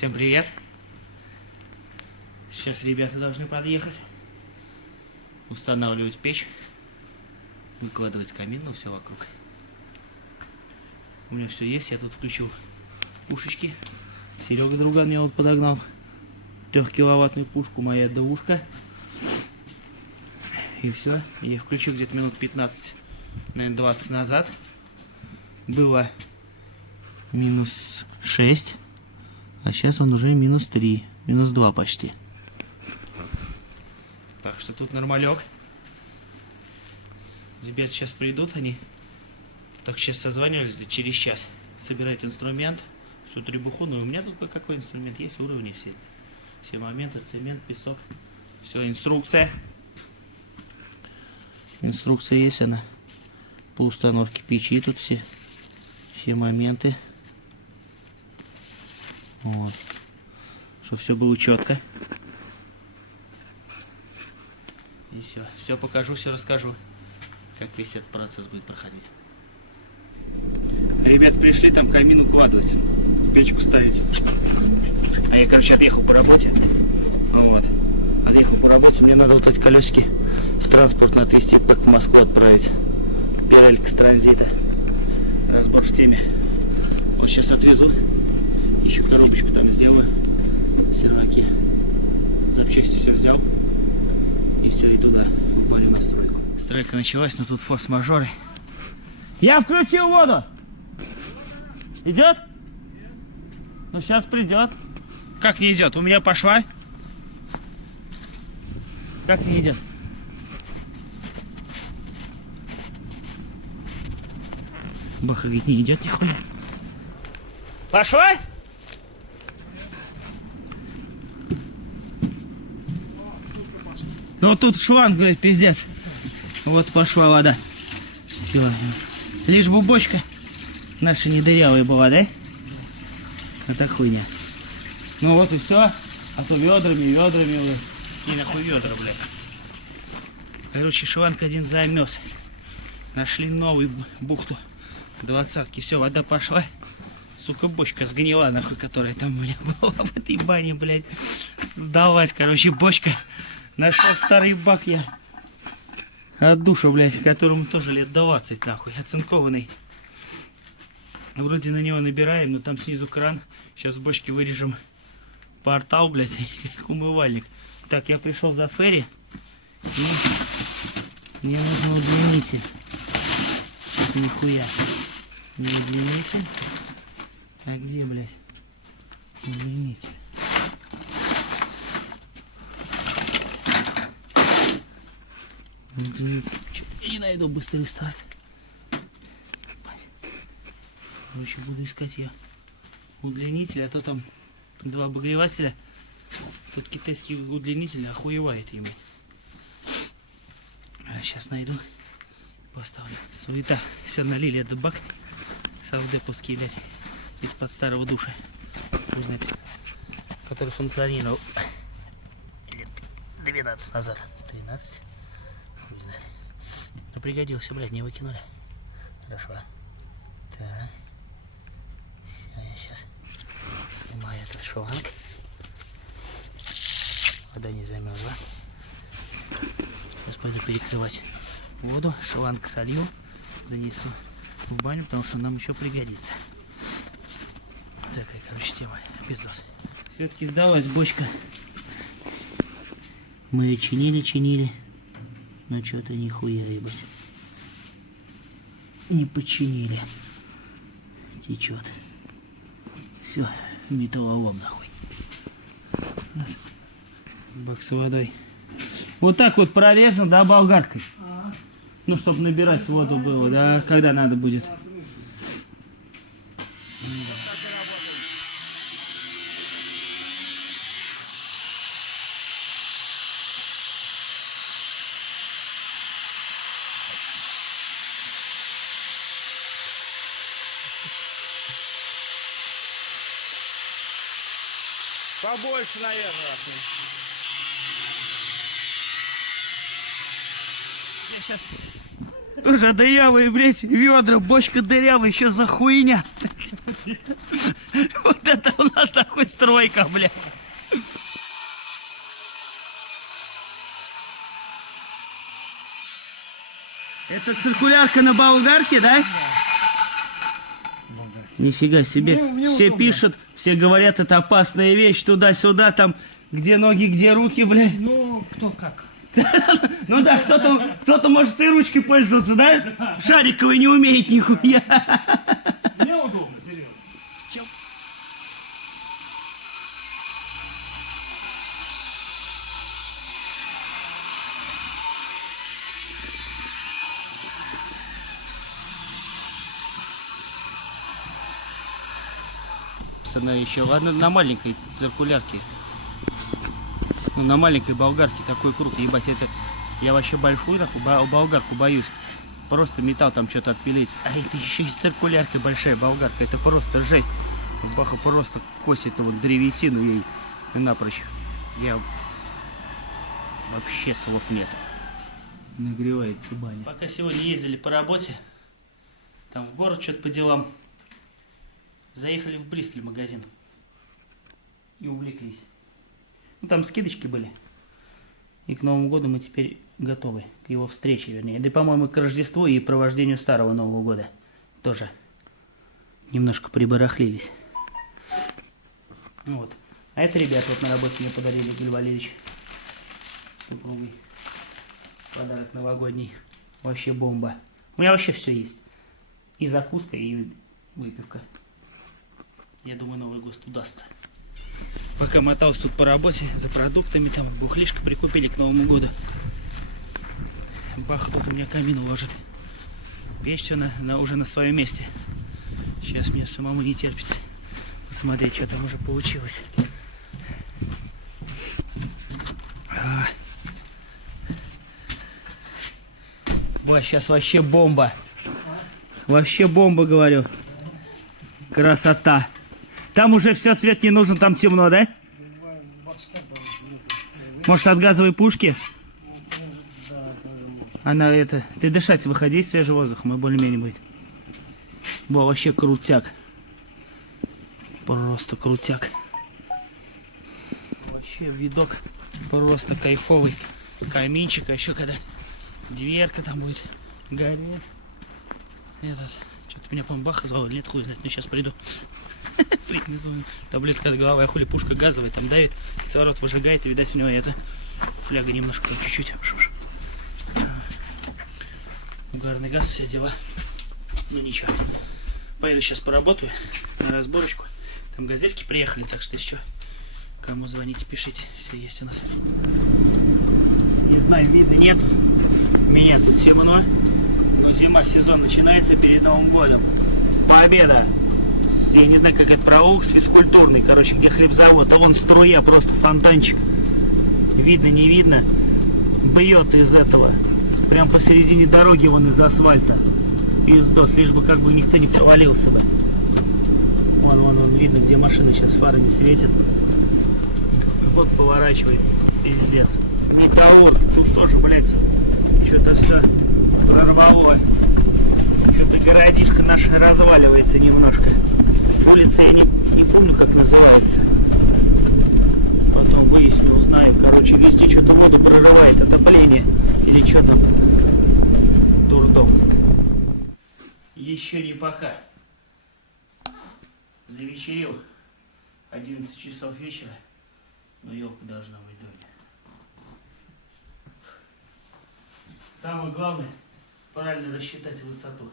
Всем привет! Сейчас ребята должны подъехать, устанавливать печь, выкладывать камин, ну все вокруг. У меня все есть, я тут включил пушечки. Серега друган мне вот подогнал 3-киловаттную пушку, моя ДУшка. И все, я включил где-то минут 15, наверное 20 назад. Было минус 6, а сейчас он уже минус 3, минус 2 почти. Так что тут нормалек. Ребята сейчас придут, они так сейчас созванивались, через час собирать инструмент, всю требуху. Ну у меня тут какой инструмент есть, уровни все моменты, цемент, песок, все, инструкция. Инструкция есть, она по установке печи, тут все моменты. Вот. Чтобы все было четко. И все покажу, все расскажу, как весь этот процесс будет проходить. Ребята пришли там камин укладывать, печку ставить. А я, короче, отъехал по работе. Вот. Отъехал по работе, мне надо вот эти колесики в транспорт отвезти, как в Москву отправить. Пирелька с транзита. Разбор в теме. Вот сейчас отвезу. Еще коробочку там сделаю. Серваки. Запчасти все взял. И все, и туда. Упалю на стройку. Стройка началась, но тут форс-мажоры. Я включил воду! Идет? Ну сейчас придет. Как не идет? У меня пошла. Как не идет? Баха говорит, не идет нихуя. Пошла? Ну вот тут шланг, говорит, пиздец. Вот пошла вода. Все. Лишь бы бочка наша не дырявая была, да? Это хуйня. Ну вот и все. А то ведрами. И нахуй ведра, блядь. Короче, шланг один замес. Нашли новую бухту. 20-ки. Все, вода пошла. Сука, бочка сгнила, нахуй, которая там у меня была в этой бане, блядь. Сдалась, короче, бочка. Нашел старый бак я. От душа, блядь, которому тоже лет 20, нахуй. Оцинкованный. Вроде на него набираем, но там снизу кран. Сейчас в бочке вырежем портал, блядь, умывальник. Так, я пришел за ферри. Мне нужно удлинитель. Это нихуя. Не удлинитель. А где, блядь? Удлинитель. Удлинитель. Не найду быстрый старт. Короче, буду искать я удлинитель, а то там 2 обогревателя. Тут китайский удлинитель охуевает ими. А сейчас найду. Поставлю. Суета. Все налили этот бак. Савдеповский, блядь. Из-под старого душа. Узнать. Который функционировал 12 назад. 13. Узнать. Но пригодился, блядь, не выкинули. Хорошо. Так. Все, я сейчас снимаю этот шланг. Вода не замерзла. Сейчас пойду перекрывать воду. Шланг солью. Занесу в баню, потому что нам еще пригодится. Такая, короче, тема. Пиздос. Все-таки сдалась бочка. Мы ее чинили. Но что-то нихуя, ебать. Не починили. Течет. Все, металлолом нахуй. Бак с водой. Вот так вот прорежем, да, болгаркой. Ну, чтобы набирать воду было, да, когда надо будет. Побольше, наверное. Я сейчас тоже дырявые, блядь, ведра, бочка дырявая, еще за хуйня. Вот это у нас такой строй. стройка, блядь. Это циркулярка на болгарке, да? Нифига себе. Все удобно. Пишут, все говорят, это опасная вещь, туда-сюда, там, где ноги, где руки, блядь. Ну, кто как. Ну да, кто-то может и ручкой пользоваться, да? Шариковый не умеет нихуя. Мне удобно, серьезно. Она еще, ладно, на маленькой циркулярке. Ну, на маленькой болгарке такой круг, ебать, это... Я вообще большую такую болгарку боюсь. Просто металл там что-то отпилить. А это еще и циркулярка большая болгарка. Это просто жесть. Баха просто косит вот древесину ей напрочь. Я... Вообще слов нет. Нагревается баня. Пока сегодня ездили по работе, там в город что-то по делам, заехали в Бристоль магазин и увлеклись. Ну, там скидочки были. И к Новому году мы теперь готовы. К его встрече, вернее. Да и, по-моему, к Рождеству и провождению Старого Нового года тоже немножко прибарахлились. Вот. А это ребята вот на работе мне подарили, Игорь Валерьевич. Супругой. Подарок новогодний. Вообще бомба. У меня вообще все есть. И закуска, и выпивка. Я думаю, Новый год удастся. Пока мотался тут по работе, за продуктами, там бухлишко прикупили к Новому году. Бах, только меня камин уложит. Печь все уже на своем месте. Сейчас мне самому не терпится посмотреть, что там уже получилось. Сейчас вообще бомба. Вообще бомба, говорю. Красота. Там уже все, свет не нужен, там темно, да? Может, от газовой пушки? Она это... Ты дышать выходи, свежий воздух, и более-менее будет. Во, вообще крутяк. Просто крутяк. Вообще видок просто кайфовый. Каминчик, а еще когда дверка там будет гореть. Этот... Что-то меня, по-моему, баха звал, нет, хуй знает, но сейчас приду. Внизу таблетка от головы, а хули пушка газовая, там давит, кислород выжигает, и, видать, у него это фляга немножко чуть-чуть. Угарный газ, все дела. Ну ничего. Поеду сейчас поработаю на разборочку. Там газельки приехали, так что еще кому звоните, пишите. Все есть у нас. Не знаю, видно, нет. Меня тут темно. Но зима, сезон начинается перед Новым годом. Победа! Я не знаю, как это проулок физкультурный, короче, где хлебзавод, а вон струя, просто фонтанчик. Видно, не видно. Бьет из этого. Прям посередине дороги вон из асфальта. Пиздос, лишь бы как бы никто не провалился бы. Вон, видно, где машина сейчас фары не светит. Вот поворачивает. Пиздец. Металлург. Тут тоже, блядь, что-то все прорвало. Что-то городишко наше разваливается немножко. Улица я не помню, как называется. Потом выясню, узнаю. Короче, везде что-то воду прорывает, отопление. Или что там. Дурдом. Еще не пока. Завечерил. 11 часов вечера. Но елка должна быть в доме. Самое главное, правильно рассчитать высоту.